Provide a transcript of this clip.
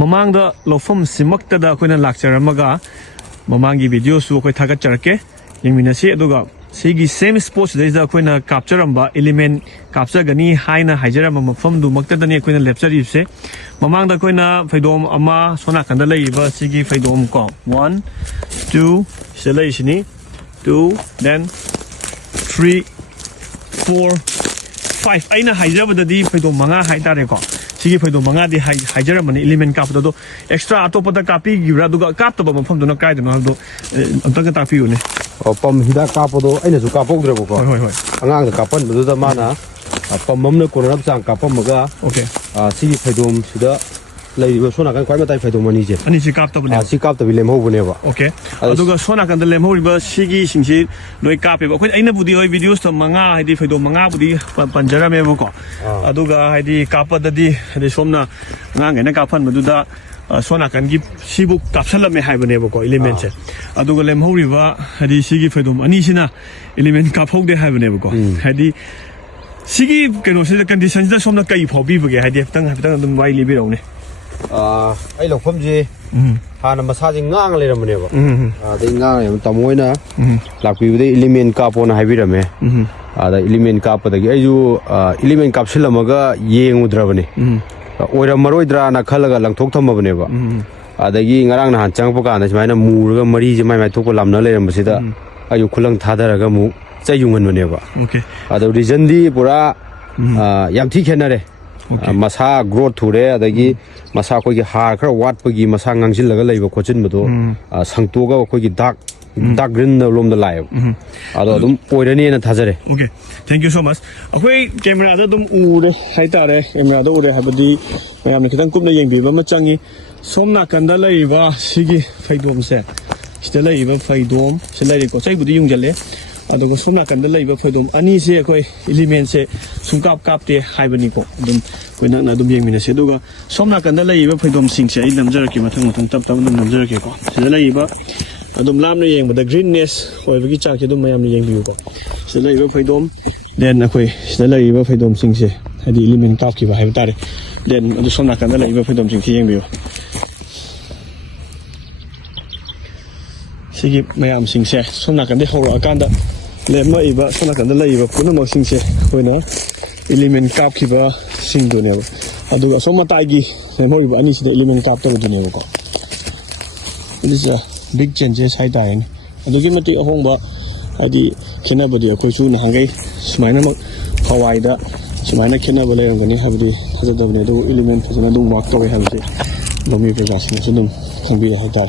ꯃꯃꯥꯡꯗ ꯂꯧꯐꯝ ꯁꯤꯃꯛꯇꯗ ꯑꯩꯈꯣꯏꯅ ꯂꯥꯛꯆꯔꯝꯃꯒ ꯃꯃꯥꯡꯒꯤ ꯚꯤꯗꯤꯑꯣꯁꯨ ꯑꯩꯈꯣꯏ ꯊꯥꯒꯠꯆꯔꯛꯀꯦ ꯌꯦꯡꯃꯤꯟꯅꯁꯤ ꯑꯗꯨꯒ ꯁꯤꯒꯤ ꯁꯦꯝ ꯁ꯭ꯄꯣꯠꯁꯤꯗꯩꯗ ꯑꯩꯈꯣꯏꯅ ꯀꯥꯞꯆꯔꯝꯕ ꯏꯂꯤꯃꯦꯟ ꯀꯥꯞꯆꯒꯅꯤ ꯍꯥꯏꯅ ꯍꯥꯏꯖꯔꯝꯕ ꯃꯐꯝꯗꯨꯃꯛꯇꯗꯅꯤ ꯑꯩꯈꯣꯏꯅ ꯂꯦꯞꯆꯔꯤꯕꯁꯦ ꯃꯃꯥꯡꯗ ꯑꯩꯈꯣꯏꯅ ꯐꯩꯗꯣꯝ ꯑꯃ ꯁꯣꯝ ꯅꯥꯀꯟꯗ ꯂꯩꯔꯤꯕ ꯁꯤꯒꯤ ꯐꯩꯗꯣꯝ ꯀꯣ 1 2 ꯁꯤꯗ ꯂꯩꯔꯤꯁꯤꯅꯤ 2 then 3 4 5 ꯑꯩꯅ ꯍꯥꯏꯖꯕꯗꯗꯤ ꯐꯩꯗꯣꯝ 5 ꯍꯥꯏꯇꯥꯔꯦꯀꯣ सिगी फैदो मंगादी हाइजरमने एलिमेंट कापदो एक्स्ट्रा अतोपदा कापीगिब्रा दुगा कापतबा मफमदुना कायदनो हाबदो अंतंगा तापियुने पम हिदा कापदो अइनासु कापोगद्रबको होय होय अंगांग कापनबदुदा माना पम ममना कोरब चांग कापमगा ओके सिगी फैदोम सुदा लैरिबो सोनाकन क्वाइ मताइ फैदोम अनिजे अनिसे कापतबने सि कापतबि लेमहौबनेबा ओके अदुगा सोनाकन लेमहौरिबा सिगी सिंगसि लोइ कापेबा अखोइ अइना बुदि होय वीडियोस त मंगा हाइदि फैदोम मंगा बुदि पंजरमेबको अदुगा हाइदि कापददि हाइदि सोमना अंगांगेना काफन मदुदा सोनाकन की सिबुक कापसलमे हाइबनेबको एलिमेंट से अदुगा लेमहौरिबा हाइदि सिगी फैदोम अनिसिना एलिमेंट कापहौदे हाइबनेबको हाइदि सिगी केनोसे कंडीशन दा सोमना कई फौबिबगे हाइदि हफ्तंग अदुम वाइ लिबिरौने ꯑꯩ ꯂꯧꯐꯝꯁꯤ ꯍꯥꯟꯅ ꯃꯁꯥꯁꯤ ꯉꯥꯡ ꯂꯩꯔꯝꯕꯅꯦꯕ ꯑꯗꯩ ꯉꯥꯡ ꯇꯥꯃꯣꯏꯅ ꯂꯥꯛꯄꯤꯕꯗꯏꯂꯤꯃꯦꯟ ꯀꯥꯞꯄꯣꯅ ꯍꯥꯏꯕꯤꯔꯝꯃꯦ ꯑꯗꯏꯂꯤꯃꯦꯟ ꯀꯥꯞꯄꯗꯒꯤ ꯑꯩꯁꯨꯏꯂꯤꯃꯦꯟ ꯀꯥꯞꯁꯤꯜꯂꯝꯃꯒ ꯌꯦꯡꯉꯨꯗ꯭ꯔꯕꯅꯤ ꯑꯣꯏꯔꯝꯃꯔꯣꯏꯗ꯭ꯔꯥꯅ ꯈꯜꯂꯒ ꯂꯪꯊꯣꯛ ꯊꯝꯃꯕꯅꯦꯕ ꯑꯗꯒꯤ ꯉꯔꯥꯡ ꯅꯍꯥꯟ ꯆꯪꯉꯛꯄ ꯀꯥꯟꯗ ꯁꯨꯃꯥꯏꯅ ꯃꯨꯔꯒ ꯃꯔꯤꯁꯦ ꯃꯥꯏ ꯃꯥꯏ ꯊꯣꯛꯄ ꯂꯥꯝꯅ ꯂꯩꯔꯝꯕꯁꯤꯗ ꯑꯩꯁꯨ ꯈꯨꯂꯪ ꯊꯥꯗꯔꯒ ꯑꯃꯨꯛ ꯆꯩ ꯌꯨꯡꯍꯟꯕꯅꯦꯕ ꯑꯗꯣ ꯔꯤꯖꯟꯗꯤ ꯄꯨꯔꯥ ꯌꯥꯝ ꯊꯤ ꯈꯦꯠꯅꯔꯦ मसा ग्रोथ थुरे अदगी मसा कोई हार खर वाटपगी मसा ngangjillega leiba khochinbado sangtoga कोई dark green लोम द लायब अदो अदुम ओइरनी ना थाजरे okay thank you so much अखोई कैमरा दा दुम उरे हाइतारे कैमरा दा उरे हाबदी मयाम ने खितंग कुपना येंबिबा म चंगी सोमना कंदा लैबा सिगी फैदोम से सिदा लैबा फैदोम से लैरिको चैबुदी युंजले अदुग सोमना कंदा लैबा फैदोम अनी से अखोई एलिमेंट से सुंकाप कापते हाइबनिको दुम कोइ नक दुम येंमिनसे दुगा सोमना कंदा लैबा फैदोम सिंग से नमजरके मथंग मथंग तप तप नमजरके को सिदा लैबा अदुम लामने येंबदा ग्रीननेस होइबगी चाके दुम मयाम ने येंबियुको सिदा लैबा फैदोम देन अखोई सिदा लैबा फैदोम सिंग से हादि एलिमेंट कापकिबा हाइब तारे देन अदु सोमना कंदा लैबा फैदोम सिंग से येंबियो सिगी मयाम सिंग से सोमना कंदे होरो अकांदा लेमा इबा सोना कंदा लैबा पुनमक सिंग से होइना एलिमेंट कापकिबा सिंग दुनेबा अदुगा सोमताइगी लेमोइबा अनि सिदा एलिमेंट कापतबा दुनेबको this is big changes hai ta yin adugi mati ahongba hadi khenabadi akhoi su na hangai sumaina mak hawai da sumaina khenaba lerangani habdi hazadobne do element phajana dum work tawi habse lomi prejas na sunum khongbi ha ta